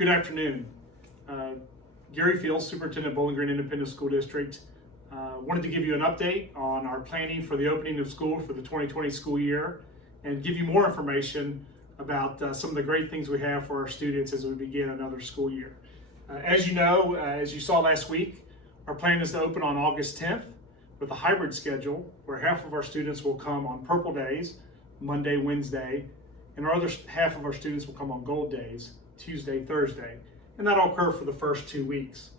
Good afternoon. Gary Fields, Superintendent of Bowling Green Independent School District. Wanted to give you an update on our planning for the opening of school for the 2020 school year and give you more information about some of the great things we have for our students as we begin another school year. As you know, as you saw last week, our plan is to open on August 10th with a hybrid schedule where half of our students will come on purple days, Monday, Wednesday, and our other half of our students will come on gold days, Tuesday, Thursday, and that'll occur for the first 2 weeks.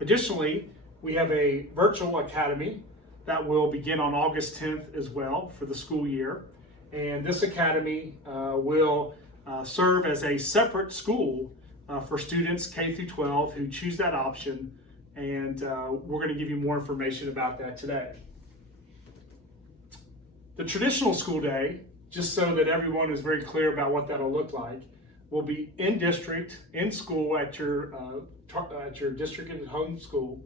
Additionally, we have a virtual academy that will begin on August 10th as well for the school year. And this academy will serve as a separate school for students K through 12 who choose that option. And we're going to give you more information about that today. The traditional school day, just so that everyone is very clear about what that'll look like, will be in district, in school at your district and home school.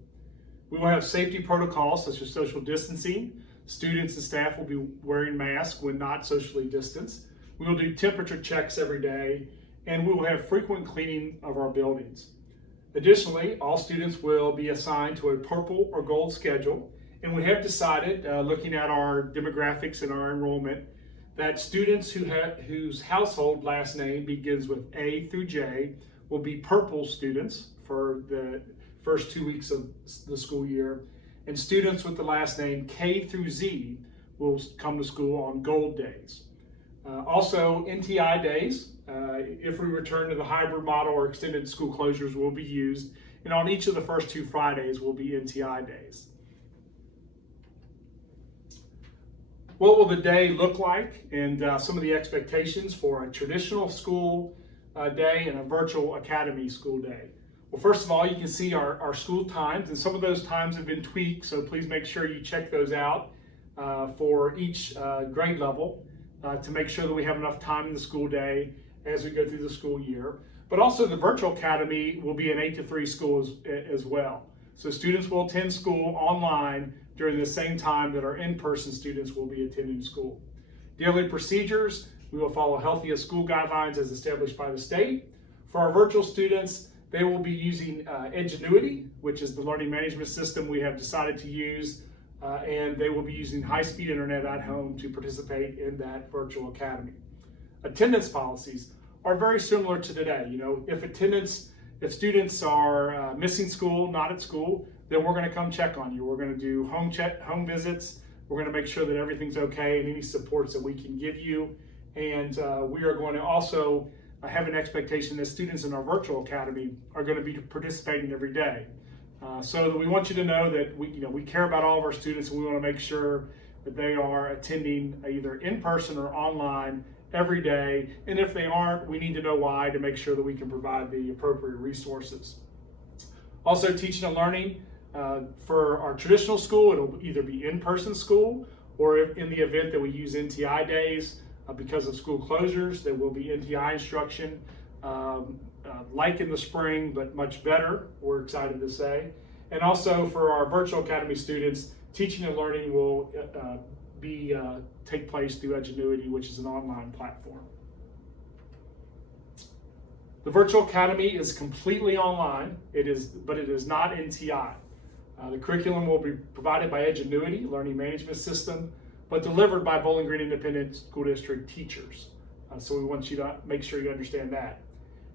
We will have safety protocols such as social distancing. Students and staff will be wearing masks when not socially distanced. We will do temperature checks every day, and we will have frequent cleaning of our buildings. Additionally, all students will be assigned to a purple or gold schedule, and we have decided, looking at our demographics and our enrollment, that students whose household last name begins with A through J will be purple students for the first 2 weeks of the school year, and students with the last name K through Z will come to school on gold days. Also, NTI days, if we return to the hybrid model or extended school closures, will be used, and on each of the first 2 Fridays will be NTI days. What will the day look like, and some of the expectations for a traditional school day and a virtual academy school day? Well, first of all, you can see our school times, and some of those times have been tweaked, so please make sure you check those out for each grade level to make sure that we have enough time in the school day as we go through the school year. But also the virtual academy will be an 8 to 3 school as well. So students will attend school online during the same time that our in-person students will be attending school. Daily procedures, we will follow healthy at school guidelines as established by the state. For our virtual students, they will be using Edgenuity, which is the learning management system we have decided to use, and they will be using high-speed internet at home to participate in that virtual academy. Attendance policies are very similar to today. You know, if students are missing school, not at school, then we're going to come check on you. We're going to do home visits. We're going to make sure that everything's okay and any supports that we can give you. And we are going to also have an expectation that students in our virtual academy are going to be participating every day. So that we want you to know that we care about all of our students, and we want to make sure that they are attending either in person or online every day. And if they aren't, we need to know why to make sure that we can provide the appropriate resources. Also, teaching and learning. For our traditional school, it'll either be in-person school, or if in the event that we use NTI days because of school closures, there will be NTI instruction, like in the spring, but much better, we're excited to say. And also for our virtual academy students, teaching and learning will take place through Edgenuity, which is an online platform. The virtual academy is completely online, but it is not NTI. The curriculum will be provided by Edgenuity, learning management system, but delivered by Bowling Green Independent School District teachers. So we want you to make sure you understand that.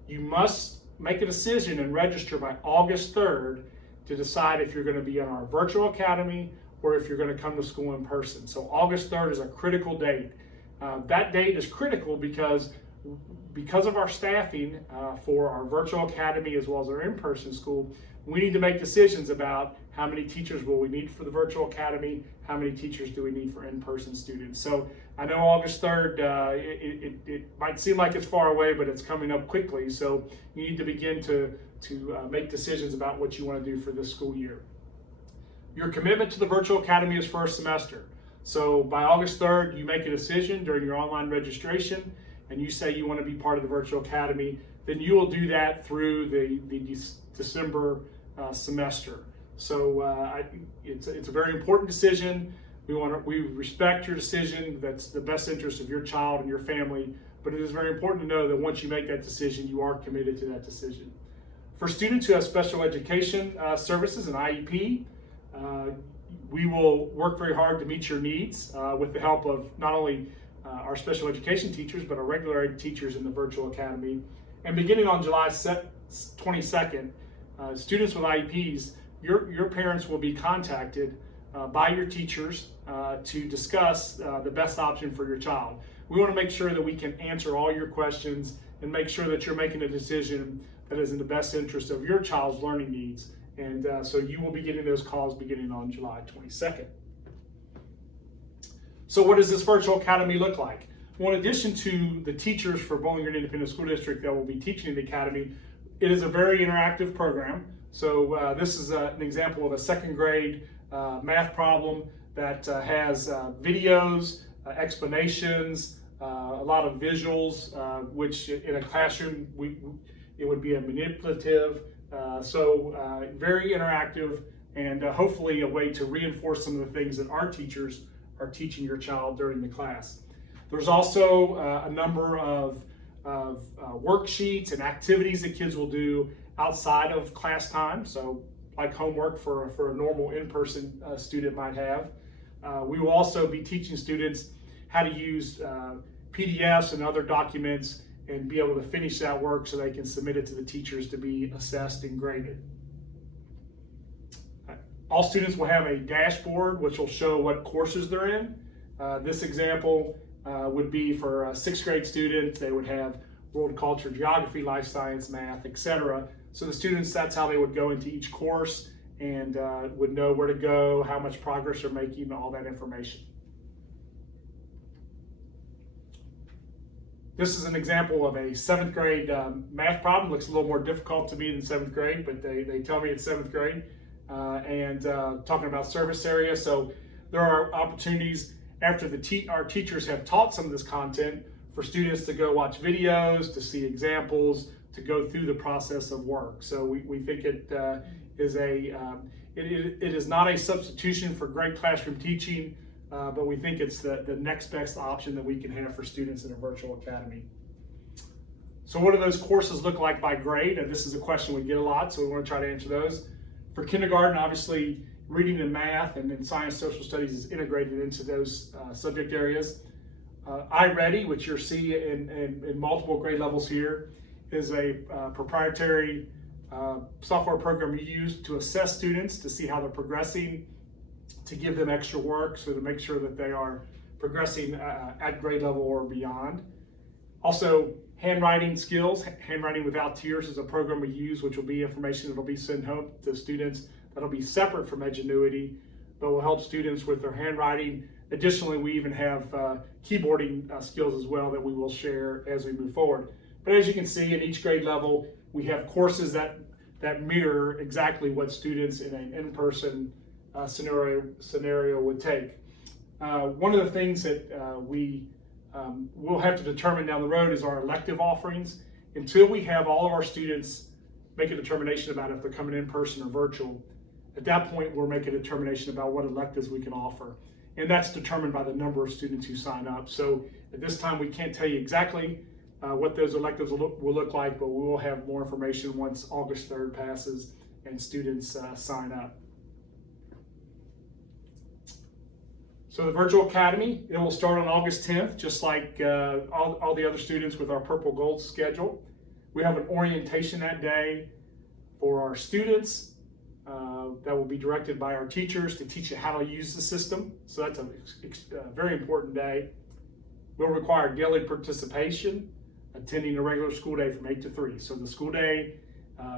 You must make a decision and register by August 3rd to decide if you're going to be in our virtual academy or if you're going to come to school in person. So August 3rd is a critical date. That date is critical because of our staffing for our virtual academy as well as our in-person school. We need to make decisions about how many teachers will we need for the virtual academy, how many teachers do we need for in-person students. So I know August 3rd, it might seem like it's far away, but it's coming up quickly. So you need to begin to make decisions about what you want to do for this school year. Your commitment to the virtual academy is first semester. So by August 3rd, you make a decision during your online registration, and you say you want to be part of the virtual academy, then you will do that through the December semester. So it's a very important decision. We respect your decision. That's the best interest of your child and your family. but it is very important to know that once you make that decision, you are committed to that decision. For students who have special education services and IEP, we will work very hard to meet your needs with the help of not only our special education teachers, but our regular ed teachers in the virtual academy. And beginning on July 22nd, students with IEPs, your parents will be contacted by your teachers to discuss the best option for your child. We want to make sure that we can answer all your questions and make sure that you're making a decision that is in the best interest of your child's learning needs. And so you will be getting those calls beginning on July 22nd. So what does this virtual academy look like? Well, in addition to the teachers for Bowling Green Independent School District that will be teaching in the academy, it is a very interactive program. So this is an example of a second grade math problem that has videos, explanations, a lot of visuals, which in a classroom it would be a manipulative. So very interactive, and hopefully a way to reinforce some of the things that our teachers are teaching your child during the class. There's also a number of worksheets and activities that kids will do outside of class time, so like homework for a normal in-person student might have. We will also be teaching students how to use PDFs and other documents and be able to finish that work so they can submit it to the teachers to be assessed and graded. All students will have a dashboard which will show what courses they're in. This example would be for a sixth grade student. They would have world culture, geography, life science, math, etc. So the students, that's how they would go into each course and would know where to go, how much progress they're making, all that information. This is an example of a seventh grade math problem. Looks a little more difficult to me than seventh grade, but they tell me it's seventh grade. Talking about surface area. So there are opportunities after our teachers have taught some of this content for students to go watch videos, to see examples, to go through the process of work. So we think it is not a substitution for great classroom teaching, but we think it's the next best option that we can have for students in a virtual academy. So what do those courses look like by grade? And this is a question we get a lot, so we want to try to answer those. For kindergarten, obviously, reading and math and then science, social studies is integrated into those subject areas. iReady, which you'll see in multiple grade levels here, is a proprietary software program you use to assess students, to see how they're progressing, to give them extra work, so to make sure that they are progressing at grade level or beyond. Also, handwriting skills. Handwriting Without Tears is a program we use, which will be information that will be sent home to students that'll be separate from Edgenuity, but will help students with their handwriting. Additionally, we even have keyboarding skills as well that we will share as we move forward. But as you can see, in each grade level, we have courses that mirror exactly what students in an in-person scenario would take. One of the things that we'll have to determine down the road is our elective offerings. Until we have all of our students make a determination about if they're coming in person or virtual, at that point we'll make a determination about what electives we can offer. And that's determined by the number of students who sign up. So at this time we can't tell you exactly what those electives will look like, but we will have more information once August 3rd passes and students sign up. So the Virtual Academy, it will start on August 10th, just like all the other students with our Purple Gold schedule. We have an orientation that day for our students that will be directed by our teachers to teach you how to use the system. So that's a very important day. We'll require daily participation, attending a regular school day from 8 to 3. So the school day,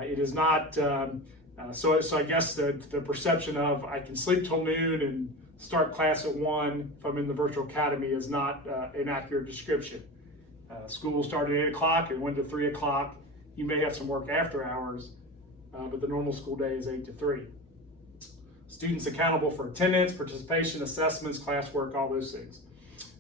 it is not, so I guess the perception of I can sleep till noon and start class at 1 if I'm in the Virtual Academy is not an accurate description. School will start at 8 o'clock and 1 to 3 o'clock. You may have some work after hours, but the normal school day is 8 to 3. Students accountable for attendance, participation, assessments, classwork, all those things.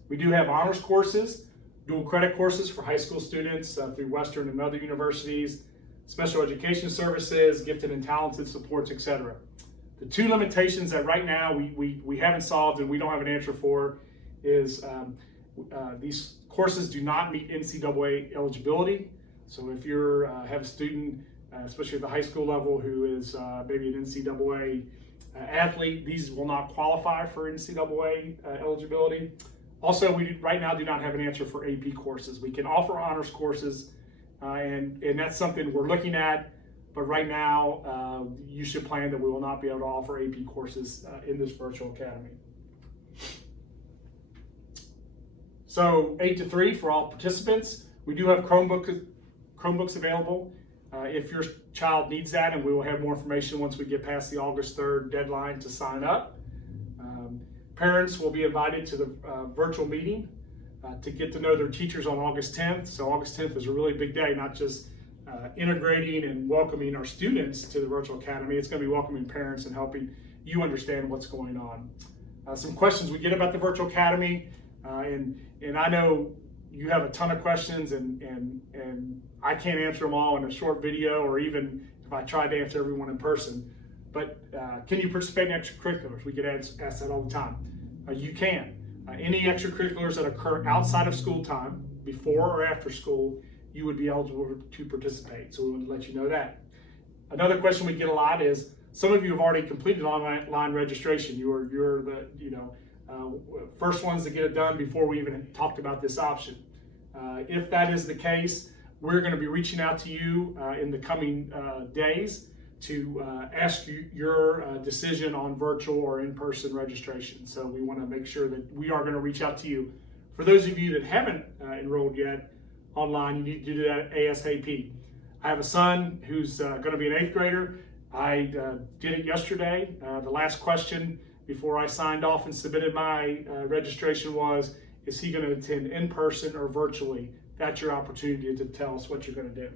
We do have honors courses, dual credit courses for high school students through Western and other universities, special education services, gifted and talented supports, etc. The two limitations that right now we haven't solved and we don't have an answer for is These courses do not meet NCAA eligibility. So if you have a student, especially at the high school level, who is maybe an NCAA athlete, these will not qualify for NCAA eligibility. Also, we right now do not have an answer for AP courses. We can offer honors courses, and that's something we're looking at, but right now you should plan that we will not be able to offer AP courses in this virtual academy. So 8 to 3 for all participants. We do have Chromebooks available if your child needs that, and we will have more information once we get past the August 3rd deadline to sign up. Parents will be invited to the virtual meeting to get to know their teachers on August 10th. So August 10th is a really big day, not just integrating and welcoming our students to the virtual academy. It's going to be welcoming parents and helping you understand what's going on. Some questions we get about the virtual academy, and I know you have a ton of questions, and I can't answer them all in a short video, or even if I tried to answer everyone in person. But can you participate in extracurriculars? We get asked that all the time. You can. Any extracurriculars that occur outside of school time, before or after school, you would be eligible to participate. So we want to let you know that. Another question we get a lot is, some of you have already completed online registration. You're the first ones to get it done before we even talked about this option. If that is the case, we're going to be reaching out to you in the coming days to ask you your decision on virtual or in-person registration. So we want to make sure that we are going to reach out to you. For those of you that haven't enrolled yet online, you need to do that ASAP. I have a son who's going to be an 8th grader. I did it yesterday. The last question before I signed off and submitted my registration was, is he going to attend in person or virtually? That's your opportunity to tell us what you're going to do.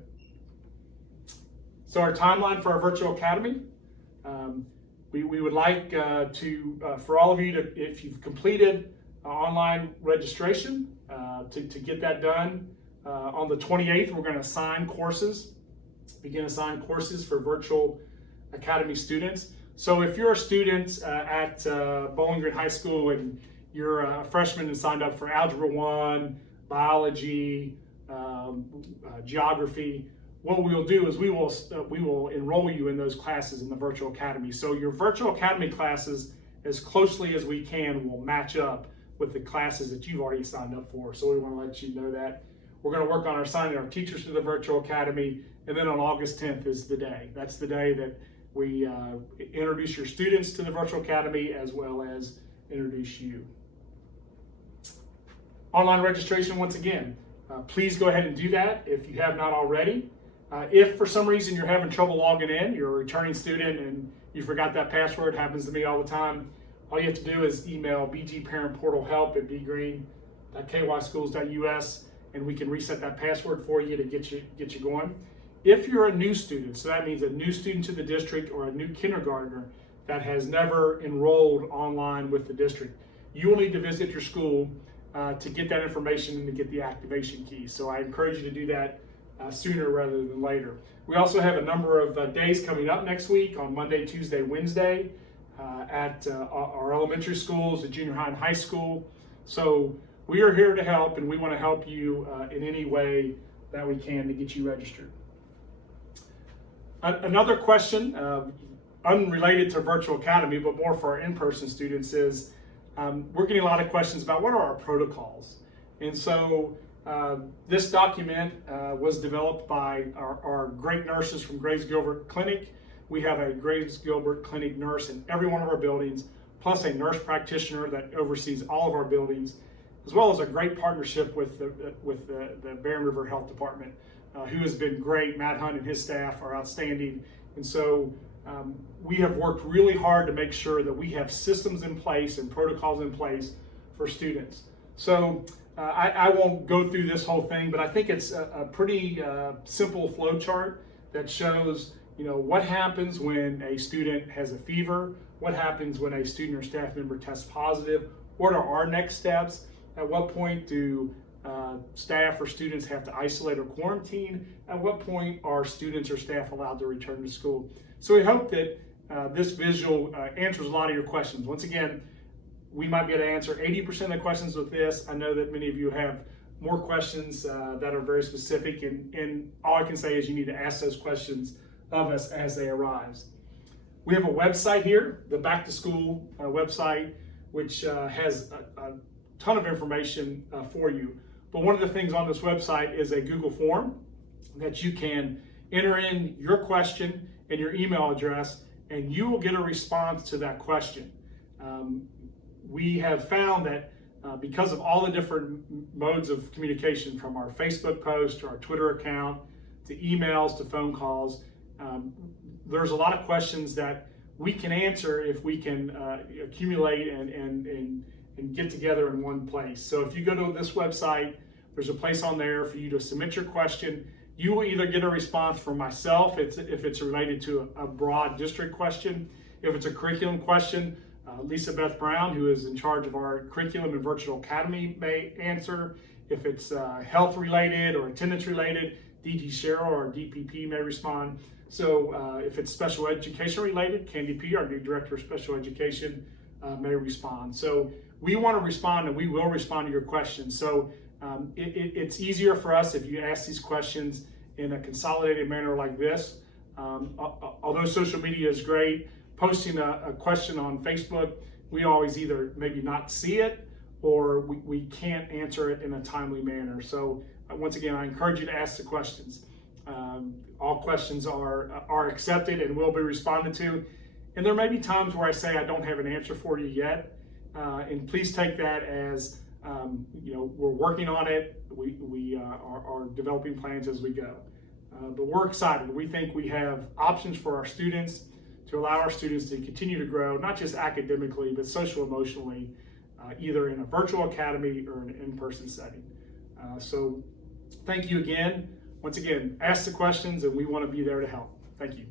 So our timeline for our virtual academy, we would like for all of you to, if you've completed online registration, to get that done. On the 28th, we're going to begin assign courses for virtual academy students. So if you're a student at Bowling Green High School and you're a freshman and signed up for Algebra 1, Biology, Geography, what we'll do is we will enroll you in those classes in the virtual academy. So your virtual academy classes, as closely as we can, will match up with the classes that you've already signed up for. So we want to let you know that. We're going to work on assigning our teachers to the virtual academy, and then on August 10th is the day. That's the day that we introduce your students to the virtual academy, as well as introduce you. Online registration, once again, please go ahead and do that if you have not already. If for some reason you're having trouble logging in, you're a returning student and you forgot that password, happens to me all the time, all you have to do is email bgparentportalhelp@bgreen.kyschools.us, and we can reset that password for you to get you going. If you're a new student, so that means a new student to the district or a new kindergartner that has never enrolled online with the district, you will need to visit your school to get that information and to get the activation key. So I encourage you to do that sooner rather than later. We also have a number of days coming up next week on Monday, Tuesday, Wednesday at our elementary schools, the junior high and high school. So we are here to help, and we want to help you in any way that we can to get you registered. Another question, unrelated to Virtual Academy, but more for our in-person students, is we're getting a lot of questions about what are our protocols. And so this document was developed by our great nurses from Graves Gilbert Clinic. We have a Graves Gilbert Clinic nurse in every one of our buildings, plus a nurse practitioner that oversees all of our buildings, as well as a great partnership with the Barren River Health Department, who has been great. Matt Hunt and his staff are outstanding. And so we have worked really hard to make sure that we have systems in place and protocols in place for students. So I won't go through this whole thing, but I think it's a pretty simple flow chart that shows, what happens when a student has a fever, what happens when a student or staff member tests positive, what are our next steps, at what point do staff or students have to isolate or quarantine, at what point are students or staff allowed to return to school. So we hope that this visual answers a lot of your questions. Once again, we might be able to answer 80% of the questions with this. I know that many of you have more questions that are very specific, and all I can say is you need to ask those questions of us as they arise. We have a website here, the Back to School website, which has a ton of information for you. But one of the things on this website is a Google form that you can enter in your question and your email address, and you will get a response to that question. We have found that because of all the different modes of communication, from our Facebook post to our Twitter account to emails to phone calls, there's a lot of questions that we can answer if we can accumulate and get together in one place. So if you go to this website, there's a place on there for you to submit your question. You will either get a response from myself if it's related to a broad district question. If it's a curriculum question, Lisa Beth Brown, who is in charge of our curriculum and virtual academy, may answer. If it's health related or attendance related, DG Cheryl or DPP may respond. So if it's special education related, Candy P, our new director of special education, may respond. So we want to respond, and we will respond to your questions. So it's easier for us if you ask these questions in a consolidated manner like this. Although social media is great, posting a question on Facebook, we always either maybe not see it or we can't answer it in a timely manner. So once again, I encourage you to ask the questions. All questions are accepted and will be responded to. And there may be times where I say I don't have an answer for you yet. And please take that as we're working on it. We are developing plans as we go. But we're excited. We think we have options for our students to allow our students to continue to grow, not just academically, but social-emotionally, either in a virtual academy or an in-person setting. So thank you again. Once again, ask the questions, and we want to be there to help. Thank you.